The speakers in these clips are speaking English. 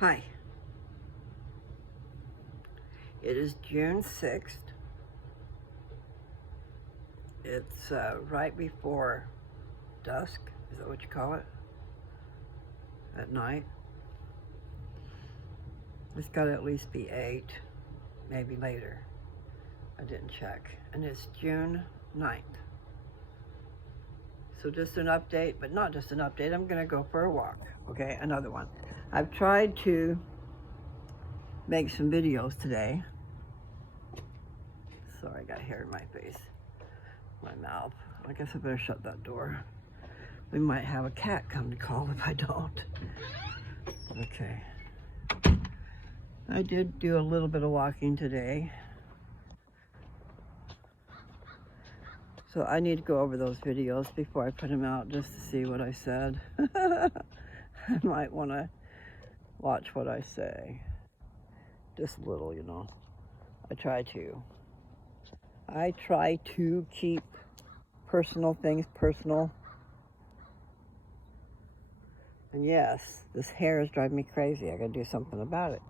Hi, it is June 6th. It's right before dusk, is that what you call it? At night. It's got to at least be 8, maybe later. I didn't check. And it's June 9th. So just an update, but not just an update. I'm going to go for a walk, okay? Another one. I've tried to make some videos today. Sorry, I got hair in my face, my mouth. I guess I better shut that door. We might have a cat come to call if I don't. Okay. I did do a little bit of walking today. So I need to go over those videos before I put them out just to see what I said. I might want to watch what I say. Just a little, you know. I try to keep personal things personal. And yes, this hair is driving me crazy. I gotta do something about it.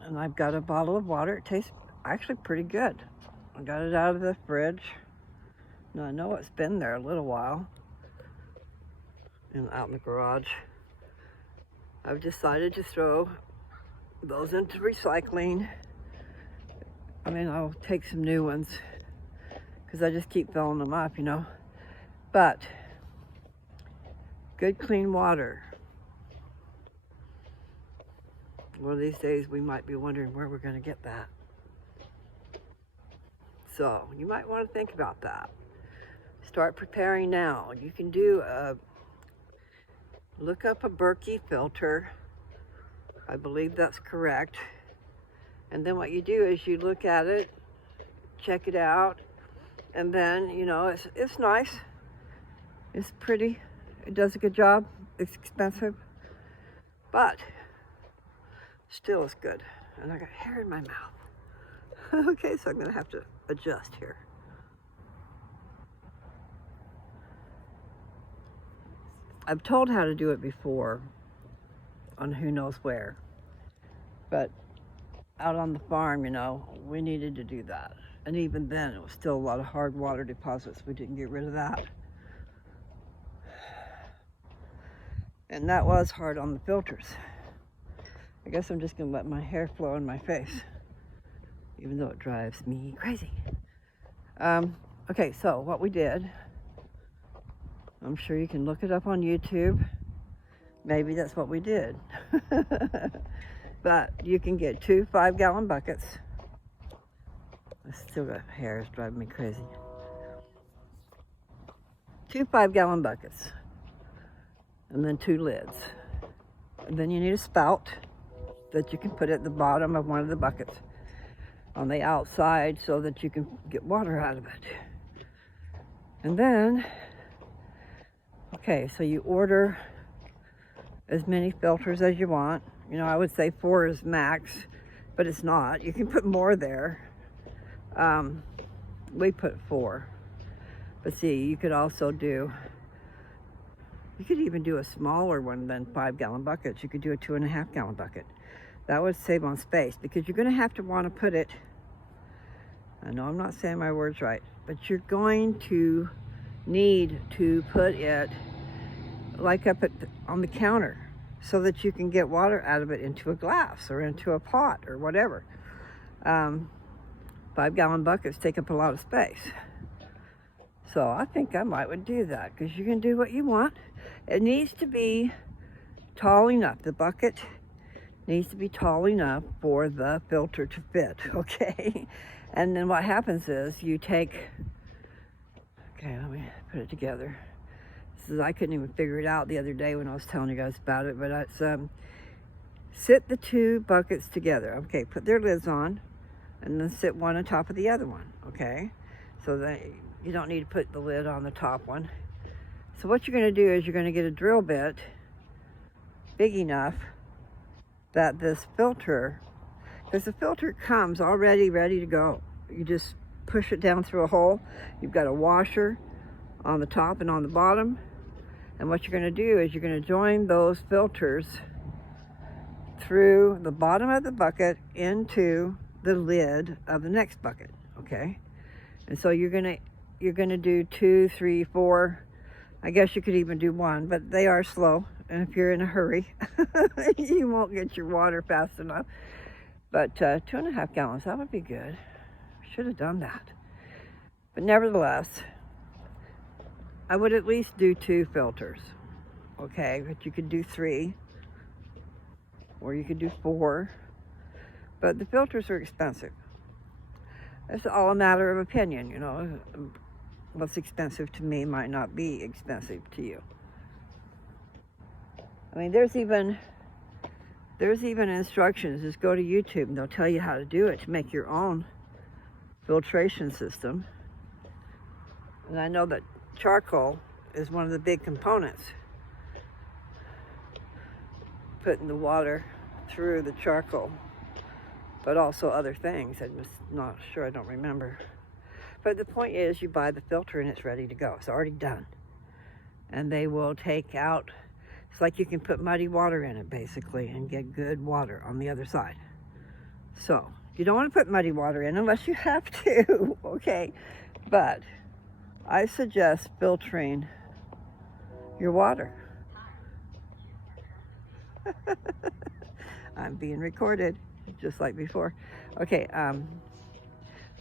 And I've got a bottle of water. It tastes actually pretty good. I got it out of the fridge. Now I know it's been there a little while. And out in the garage. I've decided to throw those into recycling. I mean, I'll take some new ones because I just keep filling them up, you know. But good clean water. One of these days we might be wondering where we're going to get that. So you might want to think about that. Start preparing now. You can do look up a Berkey filter. I believe that's correct. And then what you do is you look at it, check it out, and then, you know, it's nice. It's pretty. It does a good job. It's expensive, but still it's good. And I got hair in my mouth. Okay, so I'm gonna have to adjust here. I've told how to do it before on who knows where, but out on the farm, you know, we needed to do that. And even then, it was still a lot of hard water deposits. We didn't get rid of that. And that was hard on the filters. I guess I'm just gonna let my hair flow in my face, even though it drives me crazy. Okay, so what we did, I'm sure you can look it up on YouTube. Maybe that's what we did. But you can get 2 5-gallon buckets. I still got hair, it's driving me crazy. 2 5-gallon buckets. And then 2 lids. And then you need a spout that you can put at the bottom of one of the buckets on the outside so that you can get water out of it. And then, okay, so you order as many filters as you want. You know, I would say 4 is max, but it's not. You can put more there. We put 4. But see, you could also do, you could even do a smaller one than 5-gallon buckets. You could do a 2.5-gallon bucket. That would save on space because you're going to have to want to put it, I know I'm not saying my words right, but you're going to need to put it like up on the counter so that you can get water out of it into a glass or into a pot or whatever. 5-gallon buckets take up a lot of space. So I think I would do that because you can do what you want. It needs to be tall enough. The bucket needs to be tall enough for the filter to fit, okay? And then what happens is you take, okay, let me put it together. I couldn't even figure it out the other day when I was telling you guys about it, but it's sit the 2 buckets together. Okay, put their lids on and then sit one on top of the other one, okay? So that you don't need to put the lid on the top one. So what you're going to do is you're going to get a drill bit big enough that this filter, because the filter comes already ready to go. You just push it down through a hole. You've got a washer on the top and on the bottom. And what you're going to do is you're going to join those filters through the bottom of the bucket into the lid of the next bucket, okay? And so you're going to do 2, 3, 4. I guess you could even do 1, but they are slow. And if you're in a hurry, you won't get your water fast enough. But 2.5 gallons, that would be good. Should have done that. But nevertheless, I would at least do 2 filters, okay? But you could do 3, or you could do 4. But the filters are expensive. It's all a matter of opinion, you know. What's expensive to me might not be expensive to you. I mean, there's even instructions. Just go to YouTube and they'll tell you how to do it to make your own filtration system. And I know that charcoal is one of the big components. Putting the water through the charcoal, but also other things. I'm just not sure, I don't remember. But the point is, you buy the filter and it's ready to go. It's already done. And they will take out, it's like you can put muddy water in it basically and get good water on the other side. So you don't want to put muddy water in unless you have to, okay? But I suggest filtering your water. I'm being recorded just like before. Okay,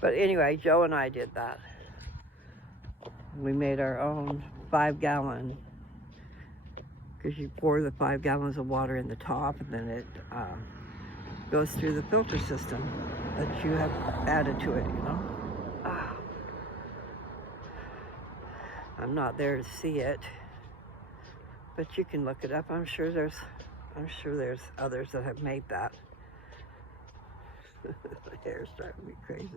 but anyway, Joe and I did that. We made our own 5-gallon, because you pour the 5 gallons of water in the top, and then it goes through the filter system that you have added to it, you know. I'm not there to see it, but you can look it up. I'm sure there's others that have made that. The hair's driving me crazy.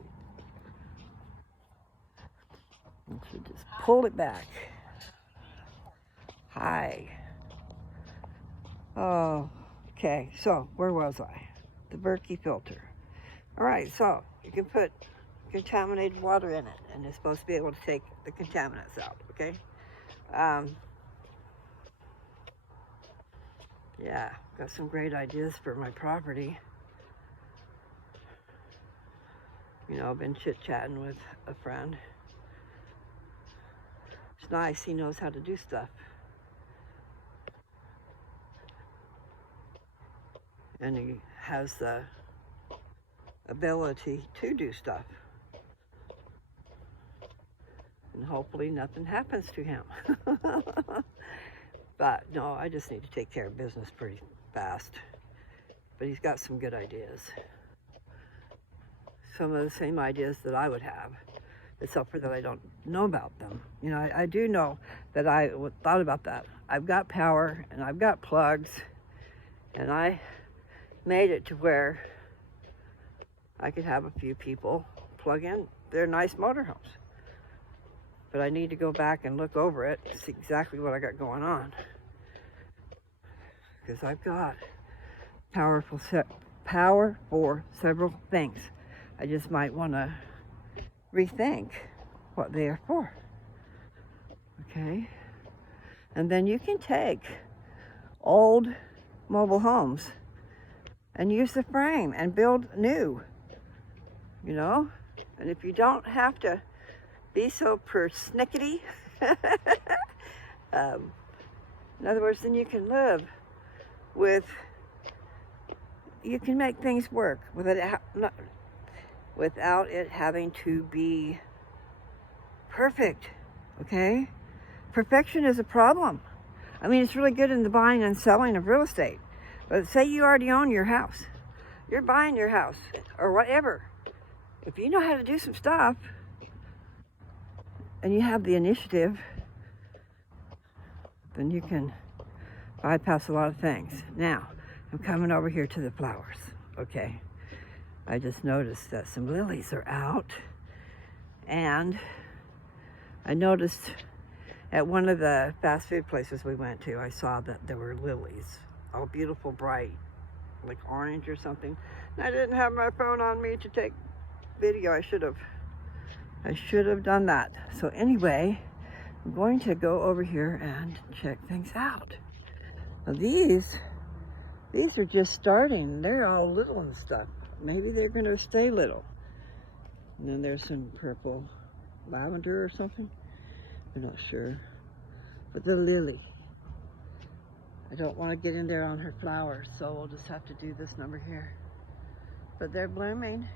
I should just pull it back. Hi. Oh, okay. So where was I? The Berkey filter. All right. So you can put contaminated water in it, and it's supposed to be able to take the contaminants out. Okay. Yeah, got some great ideas for my property. You know, I've been chit-chatting with a friend. It's nice, he knows how to do stuff. And he has the ability to do stuff. And hopefully nothing happens to him. But no, I just need to take care of business pretty fast. But he's got some good ideas. Some of the same ideas that I would have, except for that I don't know about them. You know, I do know that I thought about that. I've got power and I've got plugs, and I made it to where I could have a few people plug in their nice motorhomes. But I need to go back and look over it to see exactly what I got going on. Because I've got power for several things. I just might want to rethink what they are for. Okay? And then you can take old mobile homes and use the frame and build new. You know? And if you don't have to be so persnickety, in other words, then you can live with, you can make things work without it having to be perfect, okay? Perfection is a problem. I mean, it's really good in the buying and selling of real estate. But say you already own your house. You're buying your house or whatever. If you know how to do some stuff and you have the initiative, then you can bypass a lot of things. Now, I'm coming over here to the flowers, okay? I just noticed that some lilies are out, and I noticed at one of the fast food places we went to, I saw that there were lilies, all beautiful, bright, like orange or something. And I didn't have my phone on me to take video. I should have done that. So anyway, I'm going to go over here and check things out. Now these are just starting. They're all little and stuff. Maybe they're going to stay little. And then there's some purple lavender or something. I'm not sure. But the lily. I don't want to get in there on her flowers, so we'll just have to do this number here. But they're blooming.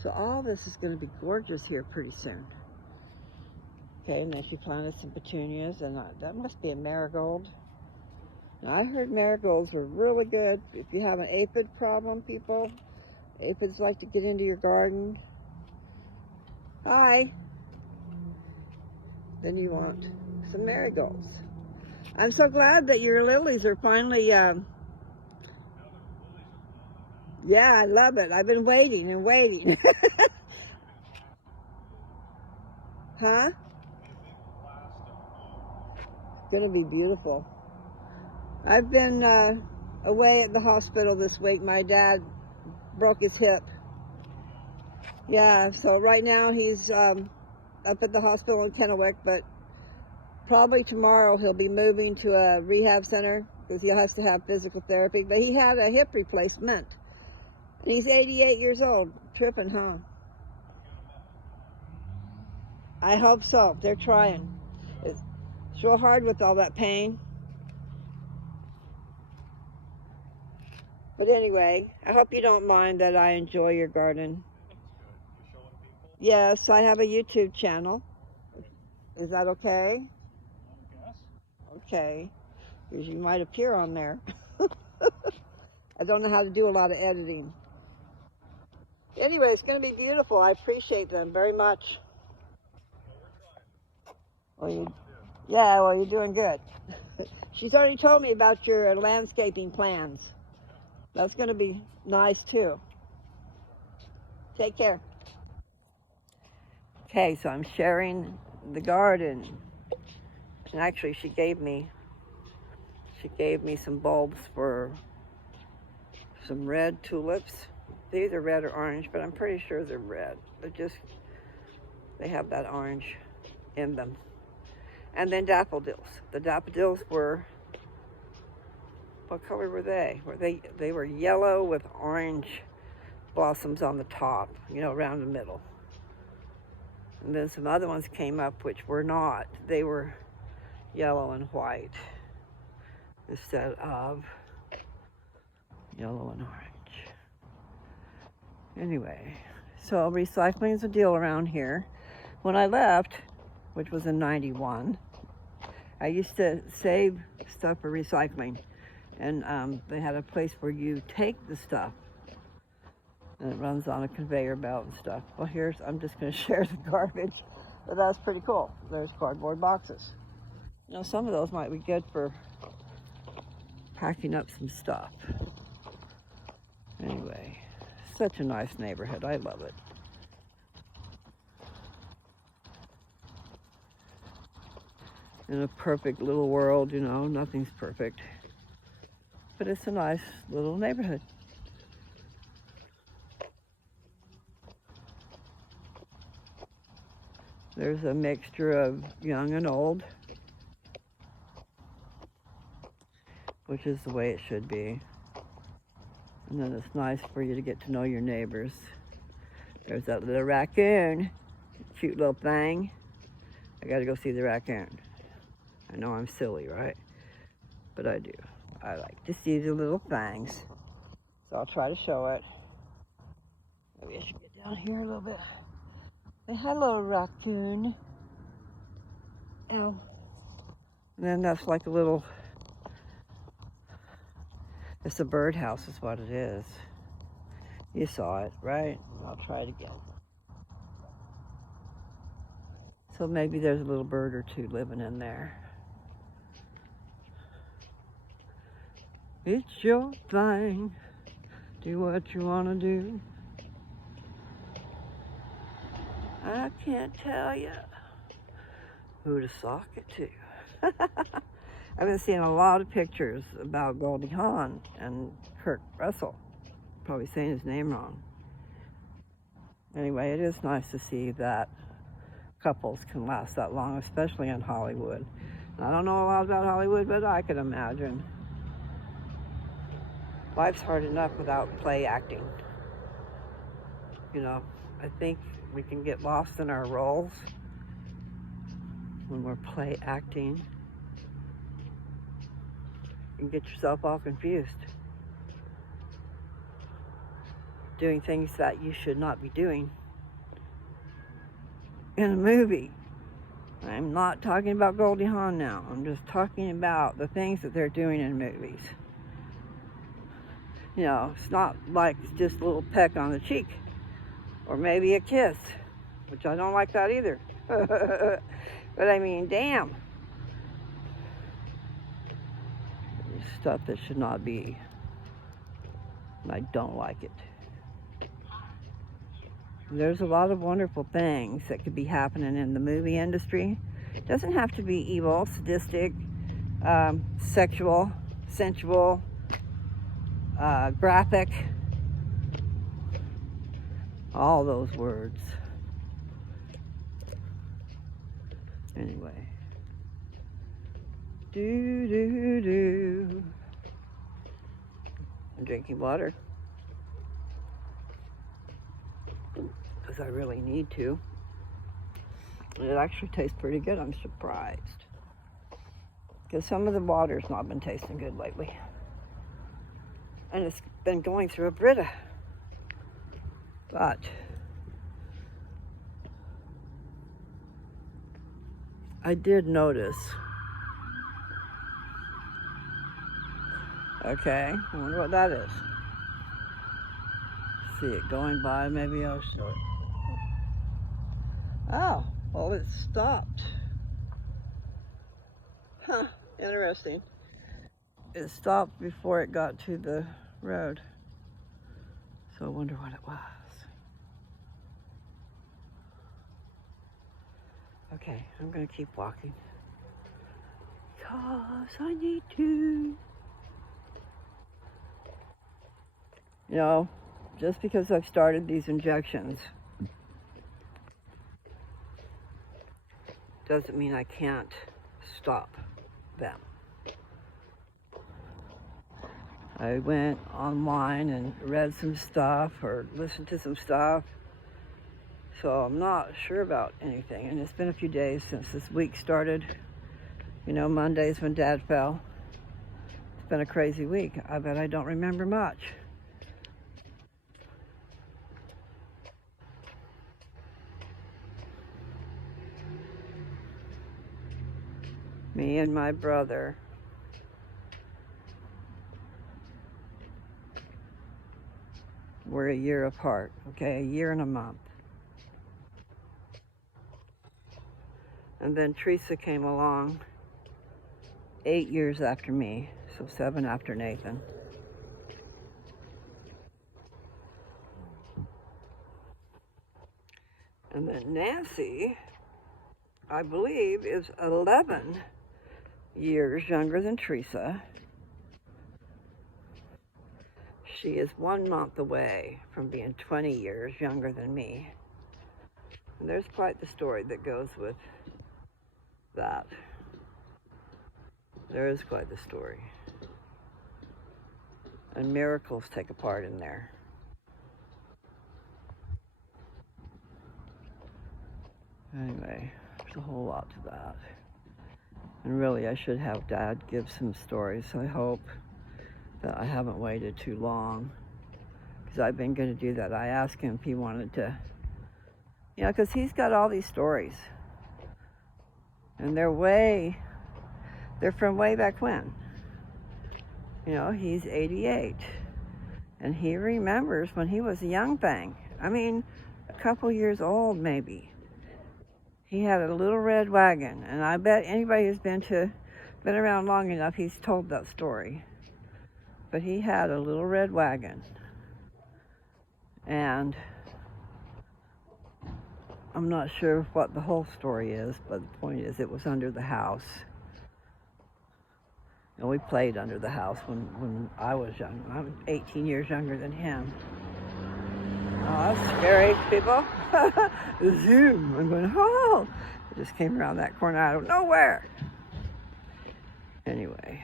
So all this is going to be gorgeous here pretty soon. Okay, and if you planted some petunias, and that must be a marigold. Now, I heard marigolds were really good if you have an aphid problem, people. Aphids like to get into your garden. Hi. Then you want some marigolds. I'm so glad that your lilies are finally, yeah, I love it. I've been waiting and waiting. Huh? It's gonna be beautiful. I've been away at the hospital this week. My dad broke his hip. Yeah, so right now he's up at the hospital in Kennewick, but probably tomorrow he'll be moving to a rehab center because he has to have physical therapy. But he had a hip replacement. And he's 88 years old. Tripping, huh? I hope so. They're trying. It's sure hard with all that pain. But anyway, I hope you don't mind that I enjoy your garden. Yes, I have a YouTube channel. Is that okay? Okay, because you might appear on there. I don't know how to do a lot of editing. Anyway, it's going to be beautiful. I appreciate them very much. Well, you're doing good. She's already told me about your landscaping plans. That's going to be nice too. Take care. Okay, so I'm sharing the garden. And actually she gave me some bulbs for some red tulips. These are red or orange, but I'm pretty sure they're red. They have that orange in them. And then daffodils. The daffodils were, what color were they? They were yellow with orange blossoms on the top, around the middle. And then some other ones came up which were not. They were yellow and white instead of yellow and orange. Anyway, so recycling is a deal around here. When I left, which was in '91, I used to save stuff for recycling. And they had a place where you take the stuff and it runs on a conveyor belt and stuff. Well, I'm just going to share the garbage, but that's pretty cool. There's cardboard boxes. Some of those might be good for packing up some stuff. Anyway, such a nice neighborhood. I love it. In a perfect little world, nothing's perfect. But it's a nice little neighborhood. There's a mixture of young and old, which is the way it should be. And then it's nice for you to get to know your neighbors. There's that little raccoon, cute little thing. I gotta go see the raccoon. I know I'm silly, right? But I do. I like to see the little things. So I'll try to show it. Maybe I should get down here a little bit. Say hello, raccoon. Ow. And then that's like a little, it's a birdhouse is what it is. You saw it, right? I'll try it again. So maybe there's a little bird or two living in there. It's your thing. Do what you want to do. I can't tell you who to sock it to. I've been seeing a lot of pictures about Goldie Hawn and Kurt Russell. Probably saying his name wrong. Anyway, it is nice to see that couples can last that long, especially in Hollywood. I don't know a lot about Hollywood, but I can imagine. Life's hard enough without play acting. You know, I think we can get lost in our roles when we're play acting and get yourself all confused. Doing things that you should not be doing in a movie. I'm not talking about Goldie Hawn now. I'm just talking about the things that they're doing in movies. You know, it's not like it's just a little peck on the cheek. Or maybe a kiss, which I don't like that either. But I mean, damn. Stuff that should not be. And I don't like it. There's a lot of wonderful things that could be happening in the movie industry. It doesn't have to be evil, sadistic, sexual, sensual, graphic. All those words. Anyway. I'm drinking water. Because I really need to. It actually tastes pretty good. I'm surprised. Because some of the water's not been tasting good lately. And it's been going through a Brita. But I did notice. Okay, I wonder what that is. See it going by, maybe I'll show it. Oh, well, it stopped. Huh, interesting. It stopped before it got to the road. So I wonder what it was. Okay, I'm gonna keep walking. Because I need to. You know, just because I've started these injections doesn't mean I can't stop them. I went online and read some stuff or listened to some stuff. So I'm not sure about anything. And it's been a few days since this week started. You know, Monday's when Dad fell. It's been a crazy week. I bet I don't remember much. Me and my brother were a year apart, okay? A year and a month. And then Teresa came along 8 years after me, so 7 after Nathan. And then Nancy, I believe, is 11 years younger than Teresa. She is 1 month away from being 20 years younger than me. And there's quite the story that goes with that. There is quite the story. And miracles take a part in there. Anyway, there's a whole lot to that. And really, I should have Dad give some stories. So I hope that I haven't waited too long. Because I've been going to do that. I asked him if he wanted to, you know, because he's got all these stories. And they're from way back when. You know, he's 88. And he remembers when he was a young thing. I mean, a couple years old maybe. He had a little red wagon. And I bet anybody who's been around long enough, he's told that story. But he had a little red wagon. And I'm not sure what the whole story is, but the point is it was under the house. And we played under the house when I was young. I was 18 years younger than him. Oh, that's scary, people. Zoom. I'm going, oh. I just came around that corner out of nowhere. Anyway,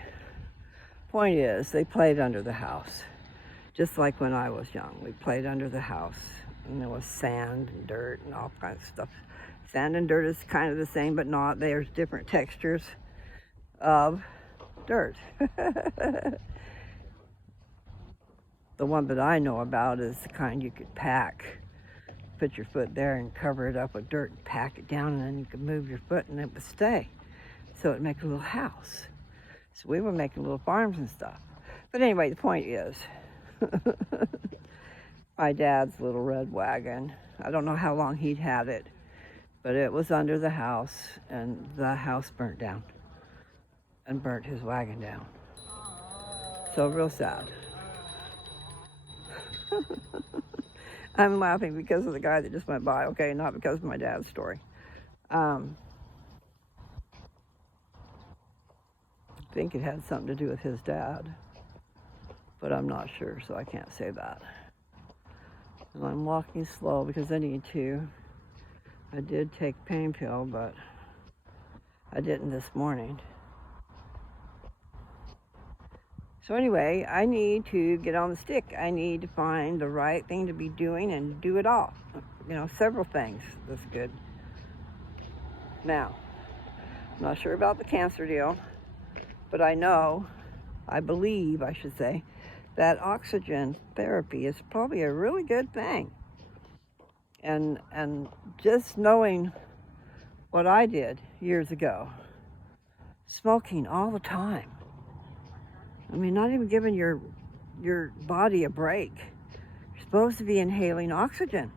point is, they played under the house. Just like when I was young. We played under the house. And there was sand and dirt and all kinds of stuff. Sand and dirt is kind of the same, but not. There's different textures of dirt. The one that I know about is the kind you could pack. Put your foot there and cover it up with dirt and pack it down, and then you could move your foot and it would stay. So it'd make a little house. So we were making little farms and stuff. But anyway, the point is, my dad's little red wagon, I don't know how long he'd had it, but it was under the house, and the house burnt down and burnt his wagon down. So real sad. I'm laughing because of the guy that just went by, okay, not because of my dad's story. I think it had something to do with his dad, but I'm not sure, so I can't say that. And I'm walking slow because I need to. I did take pain pill, but I didn't this morning. So anyway, I need to get on the stick. I need to find the right thing to be doing and do it all. You know, several things. That's good. Now, I'm not sure about the cancer deal, but I believe, I should say, that oxygen therapy is probably a really good thing. And just knowing what I did years ago, smoking all the time. I mean, not even giving your body a break. You're supposed to be inhaling oxygen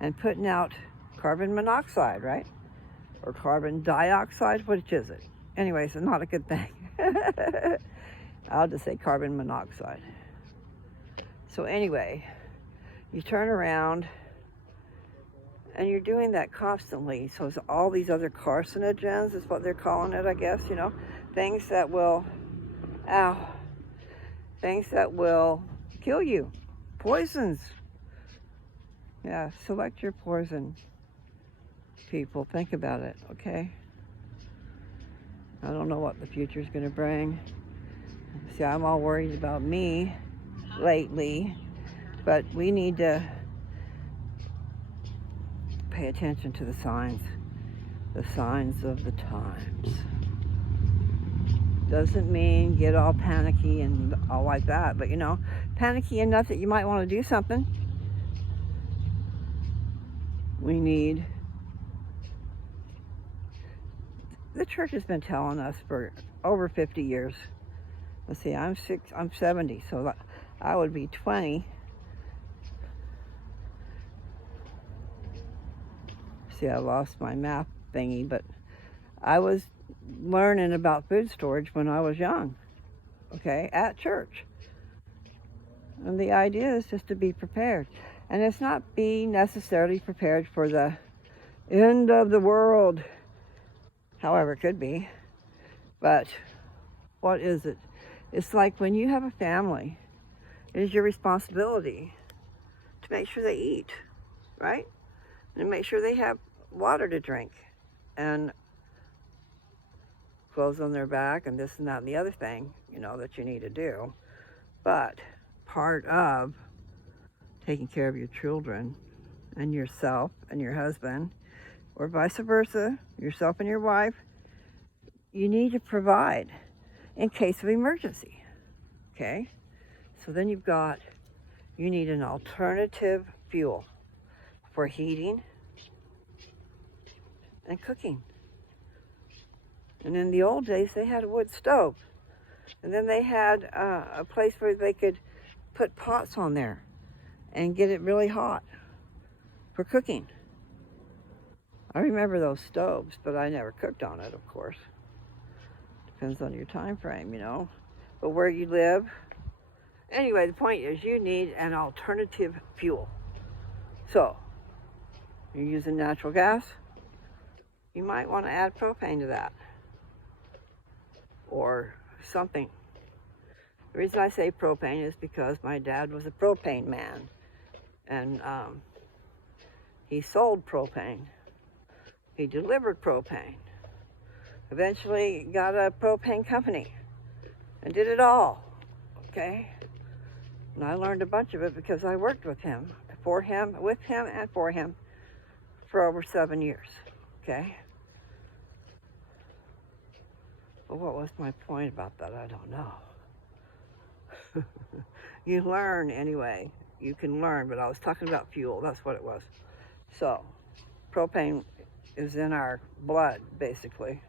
and putting out carbon monoxide, right? Or carbon dioxide, which is it? Anyways, it's not a good thing. I'll just say carbon monoxide. So anyway, you turn around and you're doing that constantly. So it's all these other carcinogens is what they're calling it, I guess, you know, things that will, things that will kill you. Poisons. Yeah, select your poison, people. Think about it, okay? I don't know what the future's going to bring. See, I'm all worried about me lately, but we need to pay attention to the signs of the times. Doesn't mean get all panicky and all like that, but you know, panicky enough that you might want to do something. We need, the church has been telling us for over 50 years. Let's see, I'm 70, so I would be 20. See, I lost my math thingy, but I was learning about food storage when I was young, okay, at church. And the idea is just to be prepared. And it's not being necessarily prepared for the end of the world, however it could be. But what is it? It's like when you have a family, it is your responsibility to make sure they eat, right? And make sure they have water to drink and clothes on their back and this and that and the other thing, you know, that you need to do. But part of taking care of your children and yourself and your husband, or vice versa, yourself and your wife, you need to provide in case of emergency, okay? So then you need an alternative fuel for heating and cooking. And in the old days, they had a wood stove. And then they had a place where they could put pots on there and get it really hot for cooking. I remember those stoves, but I never cooked on it, of course. Depends on your time frame, you know. But where you live. Anyway, the point is you need an alternative fuel. So, you're using natural gas, you might want to add propane to that. Or something. The reason I say propane is because my dad was a propane man. And he sold propane. He delivered propane. Eventually got a propane company and did it all, okay? And I learned a bunch of it because I worked with him, for him, with him, and for him for over 7 years, okay? But what was my point about that? I don't know. You learn anyway. You can learn, but I was talking about fuel. That's what it was. So, propane is in our blood, basically.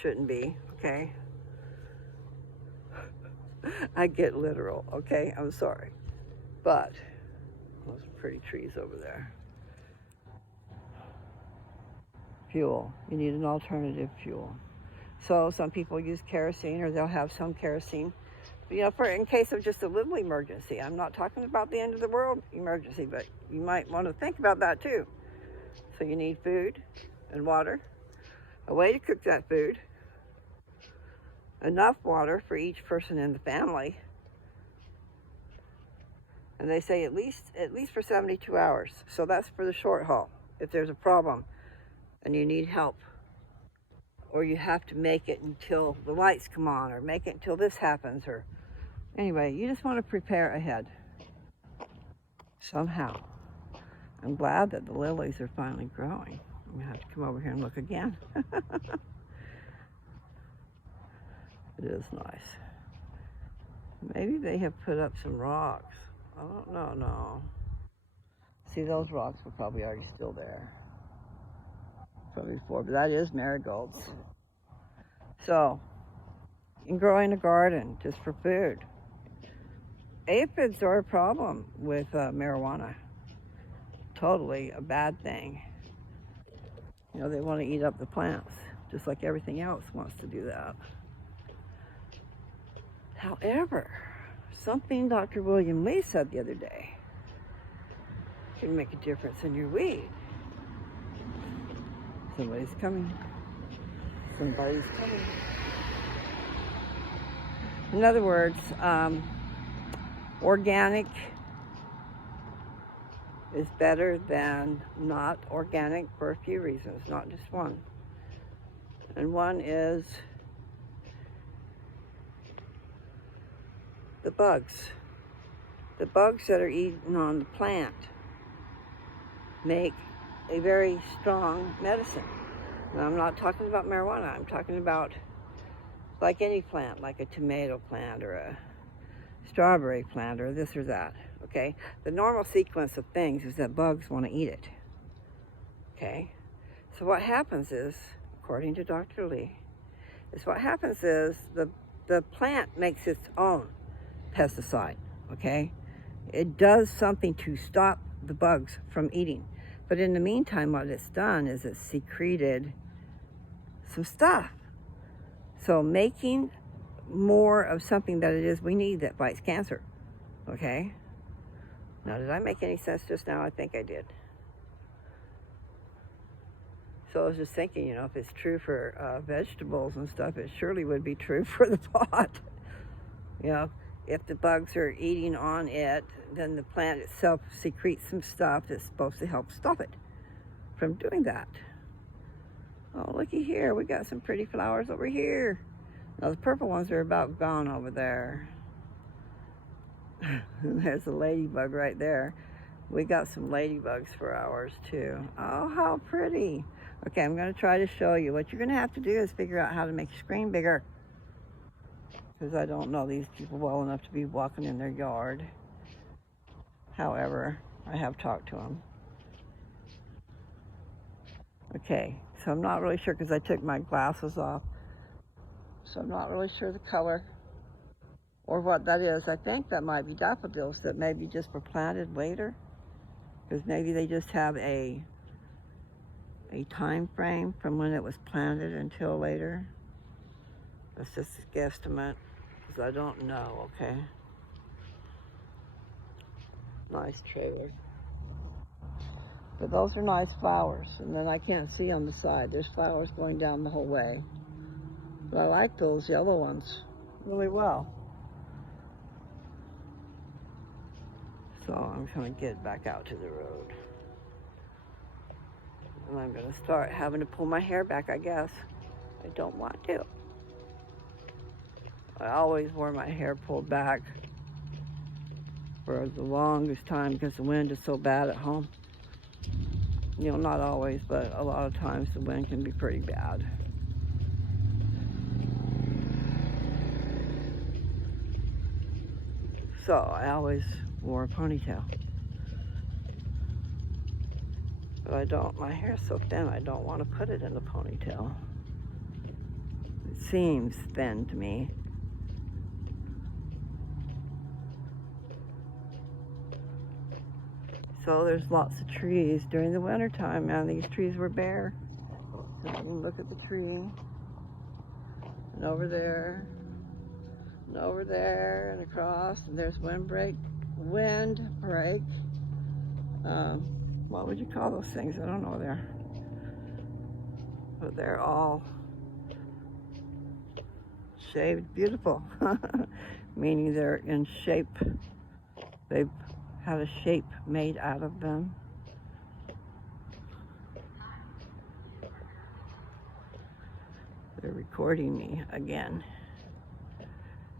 Shouldn't be, okay? I get literal, okay? I'm sorry. But, those pretty trees over there. Fuel. You need an alternative fuel. So some people use kerosene, or they'll have some kerosene, you know, for in case of just a little emergency. I'm not talking about the end of the world emergency, but you might want to think about that too. So you need food and water, a way to cook that food, enough water for each person in the family, and they say at least for 72 hours. So that's for the short haul. If there's a problem and you need help, or you have to make it until the lights come on, or make it until this happens, or anyway, you just want to prepare ahead somehow. I'm glad that the lilies are finally growing. I'm gonna have to come over here and look again. It is nice. Maybe they have put up some rocks. I don't know, no. See, those rocks were probably already still there. Probably before, but that is marigolds. So, you can grow in a garden just for food. Aphids are a problem with marijuana. Totally a bad thing. You know, they want to eat up the plants, just like everything else wants to do that. However, something Dr. William Lee said the other day can make a difference in your weed. Somebody's coming. Somebody's coming. In other words, organic is better than not organic for a few reasons, not just one. And one is the bugs. The bugs that are eaten on the plant make a very strong medicine. And I'm not talking about marijuana. I'm talking about like any plant, like a tomato plant or a strawberry plant or this or that, okay? The normal sequence of things is that bugs want to eat it, okay? So what happens is, according to Dr. Lee, what happens is the plant makes its own pesticide, okay? It does something to stop the bugs from eating. But in the meantime, what it's done is it's secreted some stuff. So making more of something that it is we need that fights cancer, okay? Now, did I make any sense just now? I think I did. So I was just thinking, you know, if it's true for vegetables and stuff, it surely would be true for the pot. You know, if the bugs are eating on it, then the plant itself secretes some stuff that's supposed to help stop it from doing that. Oh, looky here, we got some pretty flowers over here. Now the purple ones are about gone over there. There's a ladybug right there. We got some ladybugs for ours too. Oh, how pretty. Okay, I'm gonna try to show you. What you're gonna have to do is figure out how to make your screen bigger, because I don't know these people well enough to be walking in their yard. However, I have talked to them. Okay, so I'm not really sure because I took my glasses off. So I'm not really sure the color or what that is. I think that might be daffodils that maybe just were planted later, because maybe they just have a time frame from when it was planted until later. That's just a guesstimate, because I don't know, okay? Nice trailer. But those are nice flowers, and then I can't see on the side. There's flowers going down the whole way. But I like those yellow ones really well. So I'm going to get back out to the road. And I'm going to start having to pull my hair back, I guess. I don't want to. I always wore my hair pulled back for the longest time because the wind is so bad at home. You know, not always, but a lot of times the wind can be pretty bad. So I always wore a ponytail. But I don't, my hair's so thin, I don't want to put it in a ponytail. It seems thin to me. So there's lots of trees during the winter time, man. These trees were bare. So you can look at the tree. And over there. And over there and across. And there's windbreak. What would you call those things? I don't know there. But they're all shaved beautiful. Meaning they're in shape. They've had a shape made out of them. They're recording me again.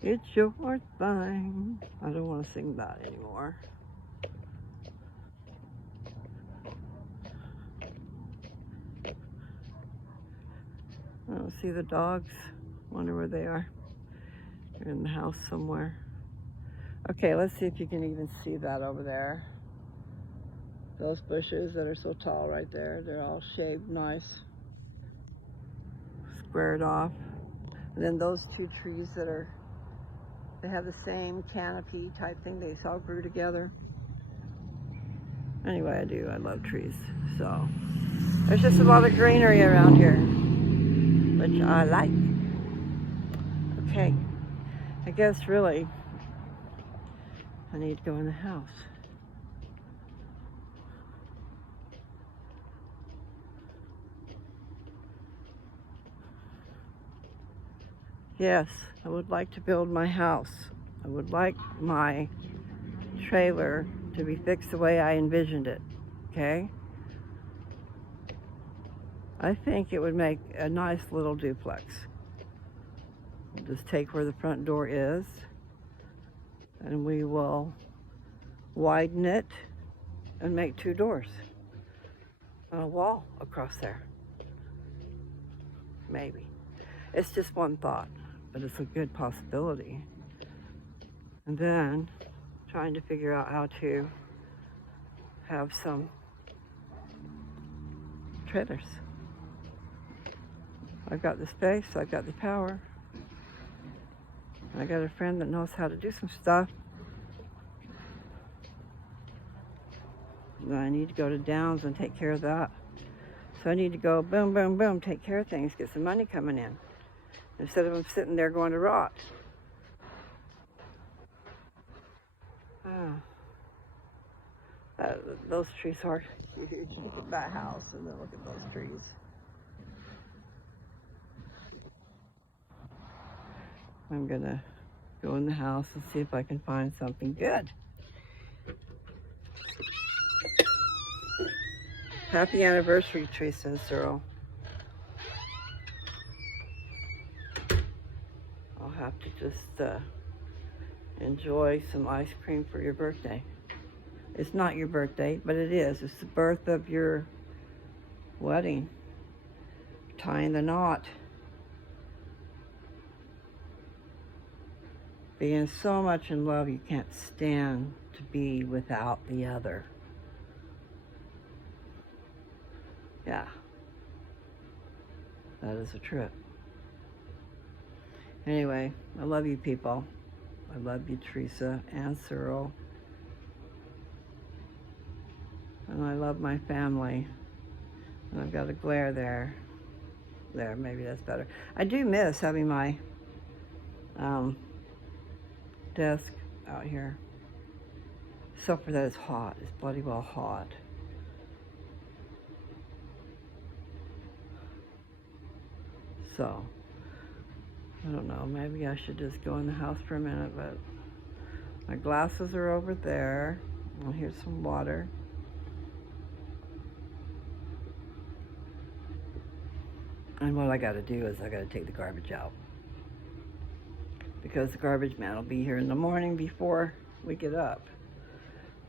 It's your thing. I don't want to sing that anymore. I don't see the dogs. Wonder where they are. They're in the house somewhere. Okay, let's see if you can even see that over there. Those bushes that are so tall right there, they're all shaved nice, squared off. And then those two trees that are, they have the same canopy type thing. They all grew together. Anyway, I love trees. So there's just a lot of greenery around here, which I like. Okay, I guess really I need to go in the house. Yes, I would like to build my house. I would like my trailer to be fixed the way I envisioned it, okay? I think it would make a nice little duplex. We'll just take where the front door is, and we will widen it and make 2 doors and a wall across there. Maybe. It's just one thought, but it's a good possibility. And then trying to figure out how to have some trailers. I've got the space, I've got the power. I got a friend that knows how to do some stuff. I need to go to Downs and take care of that. So I need to go boom, boom, boom, take care of things, get some money coming in, instead of them sitting there going to rot. Those trees are huge. Look at that house and then look at those trees. I'm gonna go in the house and see if I can find something good. Happy anniversary, Teresa and Cyril. I'll have to just enjoy some ice cream for your birthday. It's not your birthday, but it is. It's the birth of your wedding. Tying the knot. Being so much in love, you can't stand to be without the other. Yeah. That is a trip. Anyway, I love you people. I love you, Teresa and Cyril. And I love my family. And I've got a glare there. There, maybe that's better. I do miss having my desk out here. Except for that it's hot. It's bloody well hot. So, I don't know, maybe I should just go in the house for a minute, but my glasses are over there. Well, here's some water. And what I got to do is I got to take the garbage out. Because the garbage man will be here in the morning before we get up.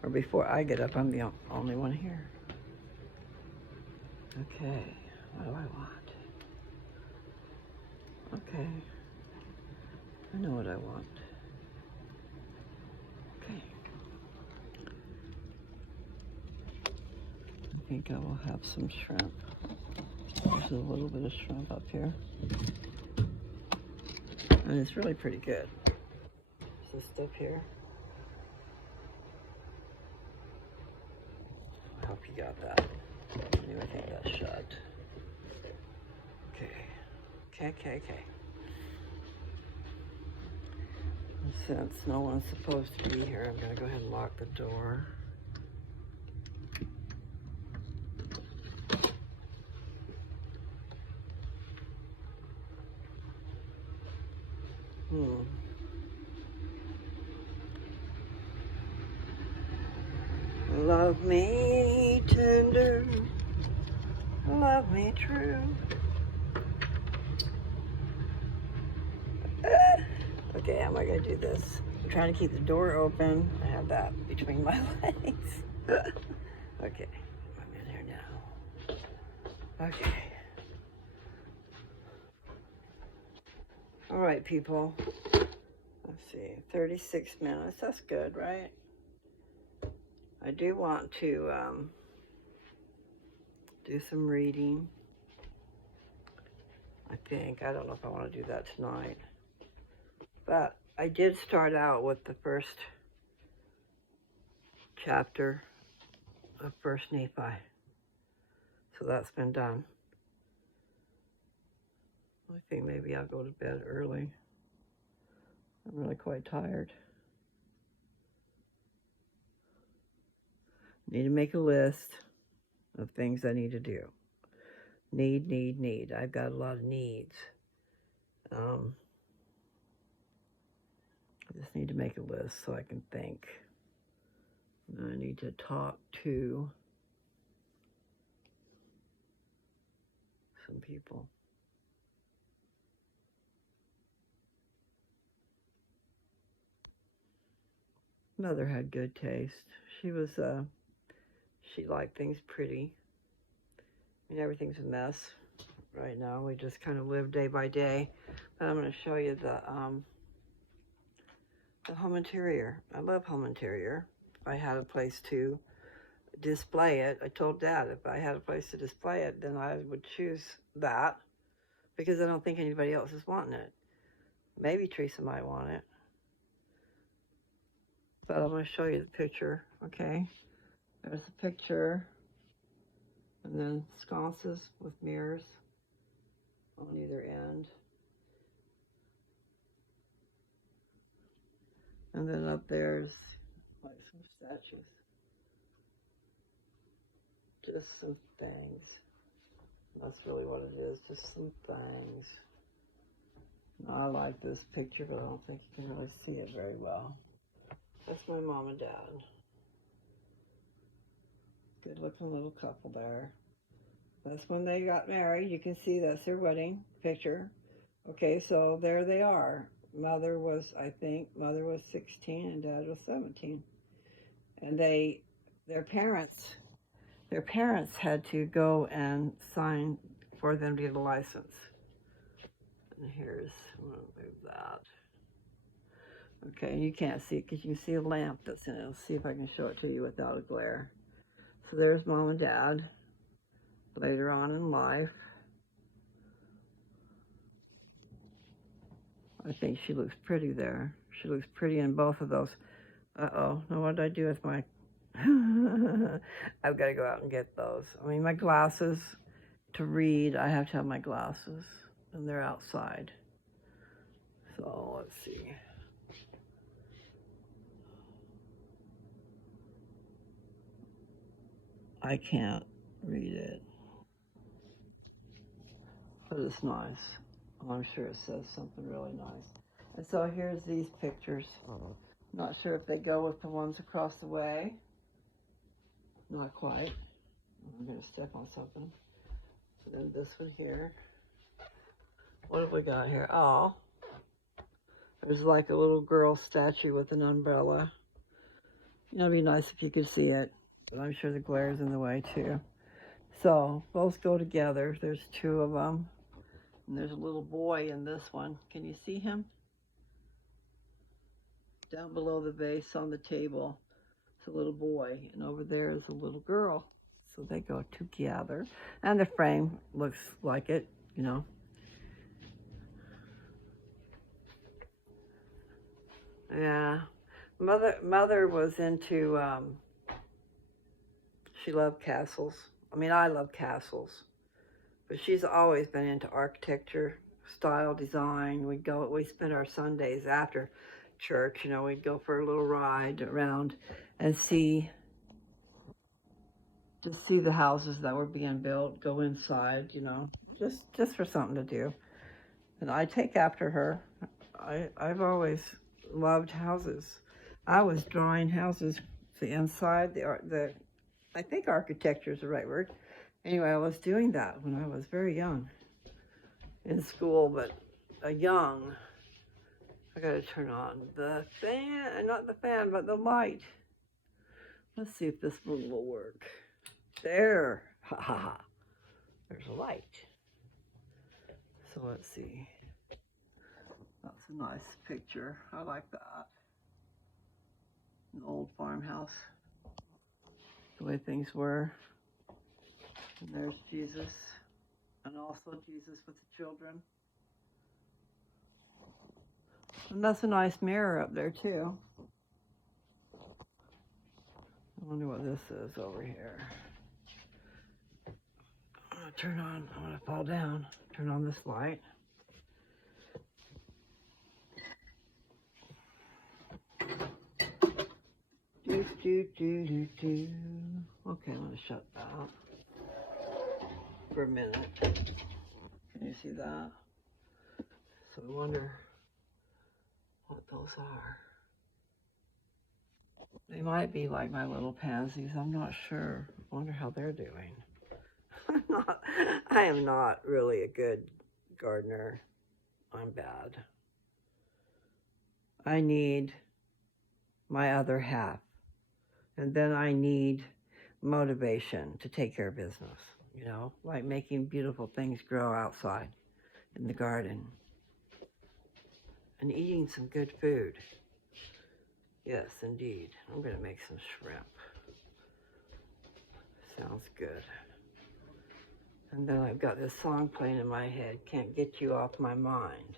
Or before I get up, I'm the only one here. Okay, what do I want? Okay, I know what I want. Okay. I think I will have some shrimp. There's a little bit of shrimp up here. And it's really pretty good. There's this stuff here. I hope you got that. Anyway, I think that's shut. Okay. And since no one's supposed to be here, I'm going to go ahead and lock the door. Love me tender, love me true. Okay, how am I going to do this? I'm trying to keep the door open. I have that between my legs. Okay, I'm in here now. Okay. All right, people. Let's see, 36 minutes. That's good, right? I do want to do some reading. I think. I don't know if I want to do that tonight. But I did start out with the first chapter of First Nephi. So that's been done. I think maybe I'll go to bed early. I'm really quite tired. Need to make a list of things I need to do. Need. I've got a lot of needs. I just need to make a list so I can think. I need to talk to some people. Mother had good taste. She was, she liked things pretty. I mean, everything's a mess right now. We just kind of live day by day. But I'm going to show you the home interior. I love home interior. If I had a place to display it, I told Dad if I had a place to display it, then I would choose that because I don't think anybody else is wanting it. Maybe Teresa might want it. But I'm going to show you the picture, okay? There's a picture, and then sconces with mirrors on either end. And then up there's like some statues. Just some things. That's really what it is, just some things. I like this picture, but I don't think you can really see it very well. That's my mom and dad. Good looking little couple there. That's when they got married. You can see that's their wedding picture. Okay, so there they are. Mother was 16 and Dad was 17. And their parents had to go and sign for them to get a license. And here's, I'm gonna move that. Okay, you can't see it because you can see a lamp that's in it. Let's see if I can show it to you without a glare. So there's Mom and Dad later on in life. I think she looks pretty there. She looks pretty in both of those. Uh-oh, now what did I do with my... I've got to go out and get those. I mean, my glasses, to read, I have to have my glasses, and they're outside. So, let's see. I can't read it. But it's nice. I'm sure it says something really nice. And so here's these pictures. Not sure if they go with the ones across the way. Not quite. I'm going to step on something. And then this one here. What have we got here? Oh, there's like a little girl statue with an umbrella. You know, it'd be nice if you could see it, but I'm sure the glare's in the way too. So both go together. There's two of them. And there's a little boy in this one. Can you see him? Down below the vase on the table, it's a little boy, and over there is a little girl. So they go together. And the frame looks like it, you know. Yeah. Mother was into, she loved castles. I mean, I love castles. But she's always been into architecture, style, design. We spent our Sundays after church, you know, we'd go for a little ride around and see the houses that were being built, go inside, you know, just for something to do. And I take after her. I've always loved houses. I was drawing houses, the inside, I think architecture is the right word. Anyway, I was doing that when I was very young in school, but young. I gotta turn on the fan, not the fan, but the light. Let's see if this one will work. There, ha ha ha. There's a light. So let's see. That's a nice picture. I like that. An old farmhouse. The way things were. And there's Jesus. And also Jesus with the children. And that's a nice mirror up there too. I wonder what this is over here. I'm gonna fall down. Turn on this light. Okay, I'm gonna shut that for a minute. Can you see that? So I wonder what those are. They might be like my little pansies. I'm not sure. I wonder how they're doing. I am not really a good gardener. I'm bad. I need my other half. And then I need motivation to take care of business, you know, like making beautiful things grow outside in the garden and eating some good food. Yes, indeed. I'm going to make some shrimp. Sounds good. And then I've got this song playing in my head, Can't Get You Off My Mind.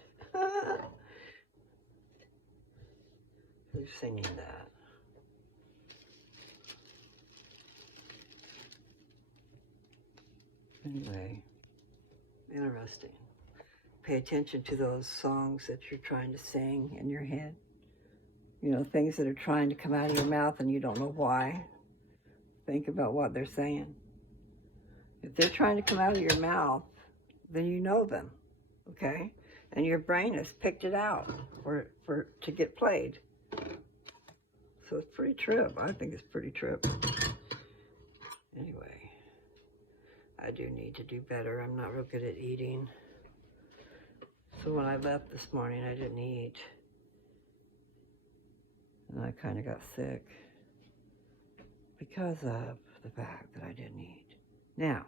Who's singing that? Anyway, interesting. Pay attention to those songs that you're trying to sing in your head. You know, things that are trying to come out of your mouth and you don't know why. Think about what they're saying. If they're trying to come out of your mouth, then you know them, okay? And your brain has picked it out to get played. So it's pretty trip. I think it's pretty trip. Anyway, I do need to do better. I'm not real good at eating. So when I left this morning, I didn't eat. And I kind of got sick because of the fact that I didn't eat. Now,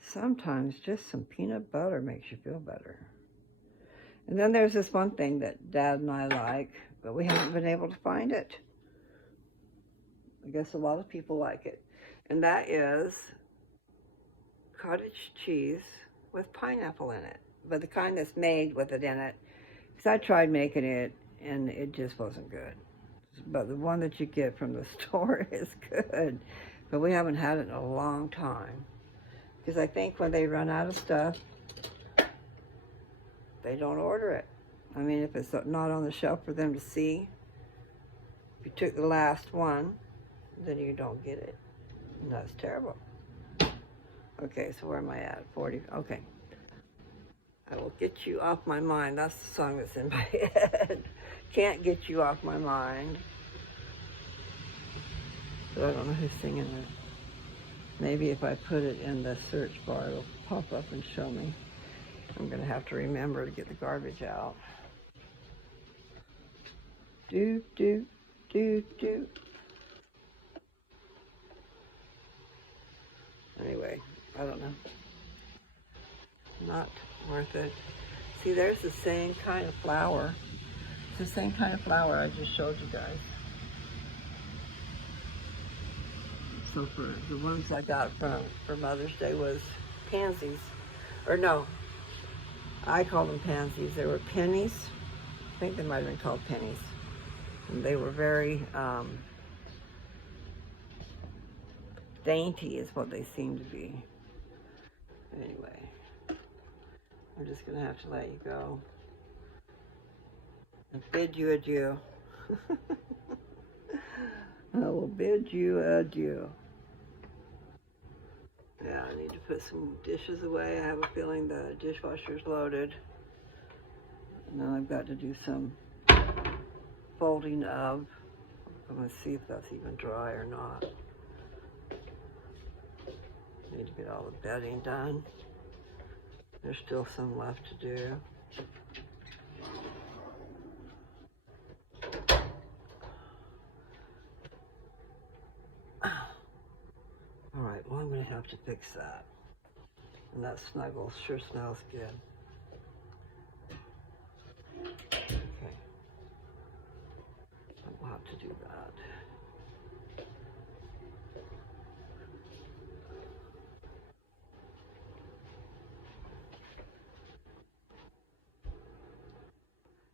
sometimes just some peanut butter makes you feel better. And then there's this one thing that Dad and I like, but we haven't been able to find it. I guess a lot of people like it. And that is cottage cheese with pineapple in it. But the kind that's made with it in it. Because I tried making it and it just wasn't good. But the one that you get from the store is good. But we haven't had it in a long time. Because I think when they run out of stuff, they don't order it. I mean, if it's not on the shelf for them to see, if you took the last one, then you don't get it. And that's terrible. Okay, so where am I at? 40. Okay. I will get you off my mind. That's the song that's in my head. Can't get you off my mind. But I don't know who's singing it. Maybe if I put it in the search bar, it'll pop up and show me. I'm gonna have to remember to get the garbage out. Do, do, do, do. Anyway, I don't know. Not worth it. See, there's the same kind of flower. It's the same kind of flower I just showed you guys. So for the ones I got for Mother's Day was pansies. Or no, I call them pansies. They were pennies. I think they might have been called pennies. And they were very dainty is what they seem to be. Anyway, I'm just gonna have to let you go and bid you adieu. I will bid you adieu. Yeah, I need to put some dishes away. I have a feeling the dishwasher's loaded. And then I've got to do some folding of. I'm gonna see if that's even dry or not. Need to get all the bedding done. There's still some left to do. All right, well, I'm gonna have to fix that. And that snuggle sure smells good. Okay. I'll have to do that.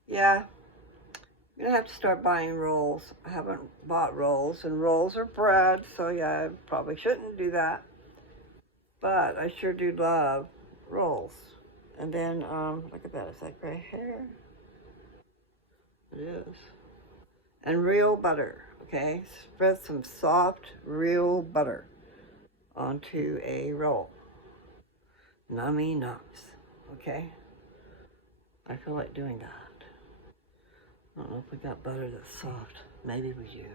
Yeah, I'm gonna have to start buying rolls. I haven't bought rolls, and rolls are bread, so yeah, I probably shouldn't do that. But I sure do love rolls. And then, look at that, is that gray hair? It is. And real butter, okay? Spread some soft, real butter onto a roll. Nummy nums, okay? I feel like doing that. I don't know if we got butter that's soft. Maybe we do.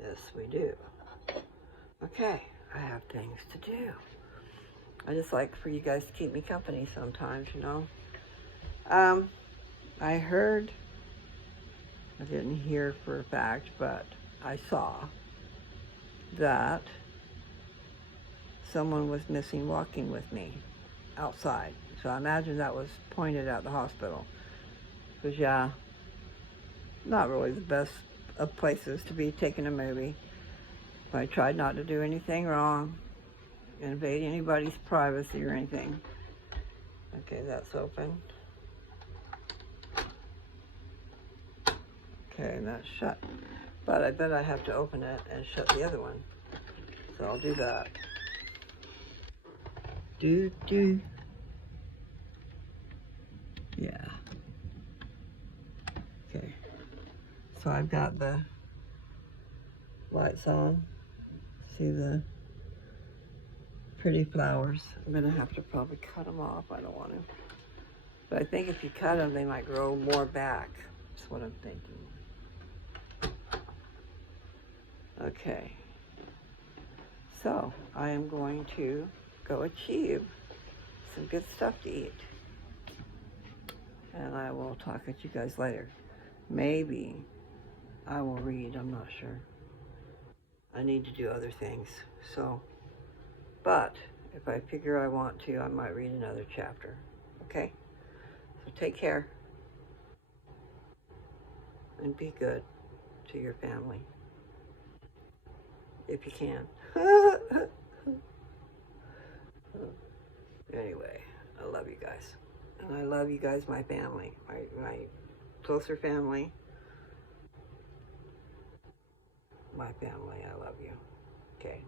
Yes, we do. Okay, I have things to do. I just like for you guys to keep me company sometimes, you know. I heard, I didn't hear for a fact, but I saw that someone was missing walking with me outside. So I imagine that was pointed at the hospital. Because, yeah, not really the best of places to be taking a movie. I tried not to do anything wrong, invade anybody's privacy or anything. Okay, that's open. Okay, and that's shut. But I bet I have to open it and shut the other one. So I'll do that. Do. Yeah. Okay. So I've got the lights on. See the pretty flowers. I'm gonna have to probably cut them off. I don't want to. But I think if you cut them, they might grow more back. That's what I'm thinking. Okay. So I am going to go achieve some good stuff to eat. And I will talk with you guys later. Maybe I will read, I'm not sure. I need to do other things, so. But if I figure I want to, I might read another chapter, okay? So take care and be good to your family, if you can. Anyway, I love you guys. And I love you guys, my family, my closer family. My family, I love you. Okay.